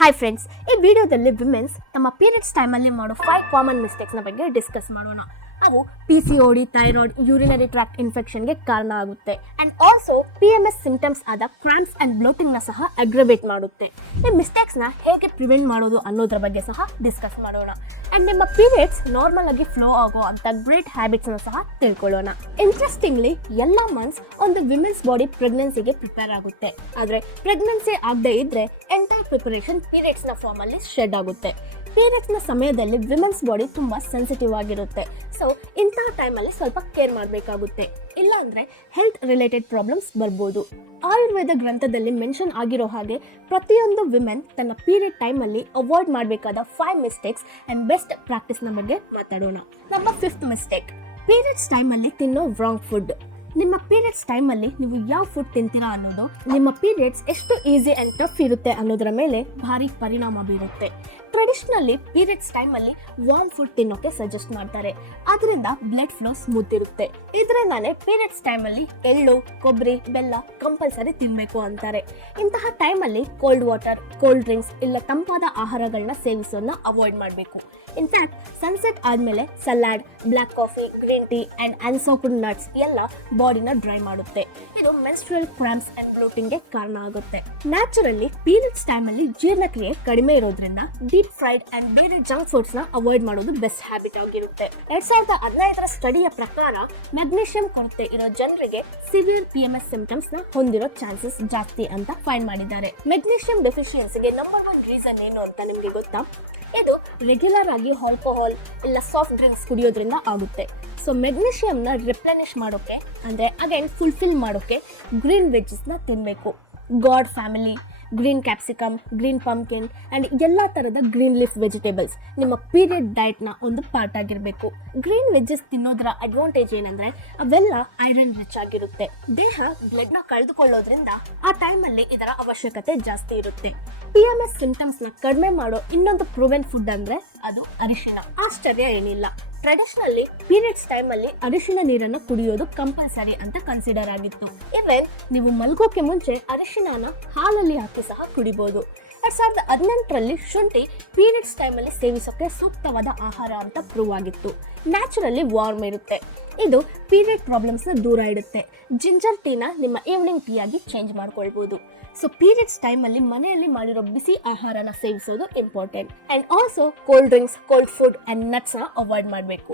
Hi friends, ಈ ವಿಡಿಯೋದಲ್ಲಿ women's ತಮ್ಮ ಪೀರಿಯಡ್ಸ್ ಟೈಮಲ್ಲಿ ಮಾಡೋ 5 ಕಾಮನ್ ಮಿಸ್ಟೇಕ್ಸ್ನ ಬಗ್ಗೆ ಡಿಸ್ಕಸ್ ಮಾಡೋಣ. ಅವು PCOD, ಥೈರಾಯ್ಡ್, ಯೂರಿನರಿ ಟ್ರ್ಯಾಕ್ಟ್ ಇನ್ಫೆಕ್ಷನ್ಗೆ ಕಾರಣ ಆಗುತ್ತೆ. ಆ್ಯಂಡ್ ಆಲ್ಸೋ PMS ಸಿಂಪ್ಟಮ್ಸ್ ಆದ ಕ್ರಾಂಪ್ಸ್ ಆ್ಯಂಡ್ ಬ್ಲೋಟಿಂಗ್ನ ಸಹ ಅಗ್ರವೇಟ್ ಮಾಡುತ್ತೆ. ಈ ಮಿಸ್ಟೇಕ್ಸ್ನ ಹೇಗೆ ಪ್ರಿವೆಂಟ್ ಮಾಡೋದು ಅನ್ನೋದ್ರ ಬಗ್ಗೆ ಸಹ ಡಿಸ್ಕಸ್ ಮಾಡೋಣ. ಆ್ಯಂಡ್ ನಿಮ್ಮ ಪೀರಿಯಡ್ಸ್ ನಾರ್ಮಲ್ ಆಗಿ ಫ್ಲೋ ಆಗೋ ಅಂತ ಗ್ರೇಟ್ ಹ್ಯಾಬಿಟ್ಸ್ನ ಸಹ ತಿಳ್ಕೊಳ್ಳೋಣ. ಇಂಟ್ರೆಸ್ಟಿಂಗ್ಲಿ ಎಲ್ಲ ಮಂತ್ಸ್ ಒಂದು ವಿಮೆನ್ಸ್ ಬಾಡಿ ಪ್ರೆಗ್ನೆನ್ಸಿಗೆ ಪ್ರಿಪೇರ್ ಆಗುತ್ತೆ. ಆದರೆ ಪ್ರೆಗ್ನೆನ್ಸಿ ಆಗದೆ ಇದ್ರೆ ಎಂಟೈರ್ ಪ್ರಿಪರೇಷನ್ ಪೀರಿಯಡ್ಸ್ನ ಫಾರ್ಮಲ್ಲಿ ಶೆಡ್ ಆಗುತ್ತೆ. ಪೀರಿಯಡ್ಸ್ನ ಸಮಯದಲ್ಲಿ ವಿಮೆನ್ಸ್ ಬಾಡಿ ತುಂಬ ಸೆನ್ಸಿಟಿವ್ ಆಗಿರುತ್ತೆ. ಸೊ ಇಂತಹ ಟೈಮಲ್ಲಿ ಸ್ವಲ್ಪ ಕೇರ್ ಮಾಡಬೇಕಾಗುತ್ತೆ. ಇಲ್ಲಾಂದರೆ ಹೆಲ್ತ್ ರಿಲೇಟೆಡ್ ಪ್ರಾಬ್ಲಮ್ಸ್ ಬರ್ಬೋದು. ಆಯುರ್ವೇದ ಗ್ರಂಥದಲ್ಲಿ ಮೆನ್ಷನ್ ಆಗಿರೋ ಹಾಗೆ ಪ್ರತಿಯೊಂದು ವಿಮೆನ್ ತನ್ನ ಪೀರಿಯಡ್ ಟೈಮಲ್ಲಿ ಅವಾಯ್ಡ್ ಮಾಡಬೇಕಾದ 5 ಮಿಸ್ಟೇಕ್ಸ್ ಆ್ಯಂಡ್ ಬೆಸ್ಟ್ ಪ್ರಾಕ್ಟೀಸ್ನ ಬಗ್ಗೆ ಮಾತಾಡೋಣ. ನಂಬರ್ 5th ಮಿಸ್ಟೇಕ್, ಪೀರಿಯಡ್ಸ್ ಟೈಮಲ್ಲಿ ತಿನ್ನೋ ರಾಂಗ್ ಫುಡ್. ನಿಮ್ಮ ಪೀರಿಯಡ್ಸ್ ಟೈಮಲ್ಲಿ ನೀವು ಯಾವ ಫುಡ್ ತಿಂತೀರಾ ಅನ್ನೋದು ನಿಮ್ಮ ಪೀರಿಯಡ್ಸ್ ಎಷ್ಟು ಈಸಿ ಆ್ಯಂಡ್ ಟಫ್ ಇರುತ್ತೆ ಅನ್ನೋದರ ಮೇಲೆ ಭಾರಿ ಪರಿಣಾಮ ಬೀರುತ್ತೆ. ಟ್ರೆಡಿಷನಲಿ ಪೀರಿಯಡ್ಸ್ ಟೈಮಲ್ಲಿ ವಾರ್ಮ್ ಫುಡ್ ತಿನ್ನೋಕೆ ಸಜೆಸ್ಟ್ ಮಾಡ್ತಾರೆ. ಅದರಿಂದ ಬ್ಲಡ್ ಫ್ಲೋ ಸ್ಮೂತ್ ಇರುತ್ತೆ. ಇದರಿಂದಾನೇ ಪೀರಿಯಡ್ಸ್ ಟೈಮಲ್ಲಿ ಎಳ್ಳು, ಕೊಬ್ಬರಿ, ಬೆಲ್ಲ ಕಂಪಲ್ಸರಿ ತಿನ್ನಬೇಕು ಅಂತಾರೆ. ಇಂತಹ ಟೈಮಲ್ಲಿ ಕೋಲ್ಡ್ ವಾಟರ್, ಕೋಲ್ಡ್ ಡ್ರಿಂಕ್ಸ್ ಇಲ್ಲ ತಂಪಾದ ಆಹಾರಗಳನ್ನ ಸೇವಿಸೋದನ್ನ ಅವಾಯ್ಡ್ ಮಾಡಬೇಕು. ಇನ್ಫ್ಯಾಕ್ಟ್ ಸನ್ಸೆಟ್ ಆದಮೇಲೆ salad, black coffee, green tea and unsoaked nuts ಎಲ್ಲ ಬಾಡಿನ ಡ್ರೈ ಮಾಡುತ್ತೆ. ಇದು ಮೆನ್ಸ್ಟ್ರುಯಲ್ ಕ್ರಾಂಪ್ಸ್ ಆ್ಯಂಡ್ ಬ್ಲೋಟಿಂಗ್ಗೆ ಕಾರಣ ಆಗುತ್ತೆ. ನ್ಯಾಚುರಲಿ ಪೀರಿಯಡ್ಸ್ ಟೈಮಲ್ಲಿ ಜೀರ್ಣಕ್ರಿಯೆ ಕಡಿಮೆ ಇರೋದ್ರಿಂದ ಡೀಪ್ ಫ್ರೈಡ್ ಆ್ಯಂಡ್ ಬೇರೆ ಜಂಕ್ ಫುಡ್ಸ್ನ ಅವಾಯ್ಡ್ ಮಾಡೋದು ಬೆಸ್ಟ್ ಹ್ಯಾಬಿಟ್ ಆಗಿರುತ್ತೆ. 2015ರ ಸ್ಟಡಿಯ ಪ್ರಕಾರ ಮೆಗ್ನೀಷಿಯಂ ಕೊರತೆ ಇರೋ ಜನರಿಗೆ ಸಿವಿಯರ್ PMS ಸಿಂಪ್ಟಮ್ಸ್ನ ಹೊಂದಿರೋ ಚಾನ್ಸಸ್ ಜಾಸ್ತಿ ಅಂತ ಫೈಂಡ್ ಮಾಡಿದ್ದಾರೆ. ಮೆಗ್ನೀಷಿಯಂ ಡೆಫಿಷಿಯನ್ಸಿಗೆ ನಂಬರ್ 1 ರೀಸನ್ ಏನು ಅಂತ ನಿಮಗೆ ಗೊತ್ತಾ? ಇದು ರೆಗ್ಯುಲರ್ ಆಗಿ ಆಲ್ಕೋಹಾಲ್ ಇಲ್ಲ ಸಾಫ್ಟ್ ಡ್ರಿಂಕ್ಸ್ ಕುಡಿಯೋದ್ರಿಂದ ಆಗುತ್ತೆ. ಸೊ ಮೆಗ್ನೀಷಿಯಂನ ರಿಪ್ಲೆನಿಶ್ ಮಾಡೋಕೆ ಅಂದರೆ ಅಗೇನ್ ಫುಲ್ಫಿಲ್ ಮಾಡೋಕೆ ಗ್ರೀನ್ ವೆಜ್ಜಸ್ನ ತಿನ್ನಬೇಕು. God family, green capsicum, green pumpkin and ಎಲ್ಲ ಥರದ ಗ್ರೀನ್ ಲೀಫ್ ವೆಜಿಟೇಬಲ್ಸ್ ನಿಮ್ಮ ಪೀರಿಯಡ್ ಡಯಟ್ನ ಒಂದು ಪಾರ್ಟ್ ಆಗಿರಬೇಕು. ಗ್ರೀನ್ ವೆಜ್ಜಸ್ ತಿನ್ನೋದರ ಅಡ್ವಾಂಟೇಜ್ ಏನಂದರೆ ಅವೆಲ್ಲ ಐರನ್ ರಿಚ್ ಆಗಿರುತ್ತೆ. ದೇಹ ಬ್ಲಡ್ನ ಕಳೆದುಕೊಳ್ಳೋದ್ರಿಂದ ಆ ಟೈಮಲ್ಲಿ ಇದರ ಅವಶ್ಯಕತೆ ಜಾಸ್ತಿ ಇರುತ್ತೆ. PMS ಸಿಂಪ್ಟಮ್ಸ್ನ ಕಡಿಮೆ ಮಾಡೋ ಇನ್ನೊಂದು ಪ್ರೂವೆನ್ ಫುಡ್ ಅಂದರೆ ಅದು ಅರಿಶಿನ. ಆಶ್ಚರ್ಯ ಏನಿಲ್ಲ, ಟ್ರೆಡಿಷನಲಿ ಪೀರಿಯಡ್ಸ್ ಟೈಮಲ್ಲಿ ಅರಿಶಿನ ನೀರನ್ನು ಕುಡಿಯೋದು ಕಂಪಲ್ಸರಿ ಅಂತ ಕನ್ಸಿಡರ್ ಆಗಿತ್ತು. ಇವನ್ ನೀವು ಮಲ್ಗೋಕೆ ಮುಂಚೆ ಅರಿಶಿನ ಹಾಲಲ್ಲಿ ಹಾಕಿ ಸಹ ಕುಡಿಬಹುದು. 2018ರಲ್ಲಿ ಶುಂಠಿ ಪೀರಿಯಡ್ಸ್ ಟೈಮಲ್ಲಿ ಸೇವಿಸೋಕೆ ಸೂಕ್ತವಾದ ಆಹಾರ ಅಂತ ಪ್ರೂವ್ ಆಗಿತ್ತು. ನ್ಯಾಚುರಲಿ ವಾರ್ಮ್ ಇರುತ್ತೆ. ಇದು ಪೀರಿಯಡ್ ಪ್ರಾಬ್ಲಮ್ಸ್ನ ದೂರ ಇಡುತ್ತೆ. ಜಿಂಜರ್ ಟೀನ ನಿಮ್ಮ ಈವ್ನಿಂಗ್ ಟೀ ಆಗಿ ಚೇಂಜ್ ಮಾಡ್ಕೊಳ್ಬೋದು. ಸೊ ಪೀರಿಯಡ್ಸ್ ಟೈಮಲ್ಲಿ ಮನೆಯಲ್ಲಿ ಮಾಡಿರೋ ಬಿಸಿ ಆಹಾರನ ಸೇವಿಸೋದು important. And also cold drinks, cold food and ನಟ್ಸ್ನ ಅವಾಯ್ಡ್ ಮಾಡಬೇಕು.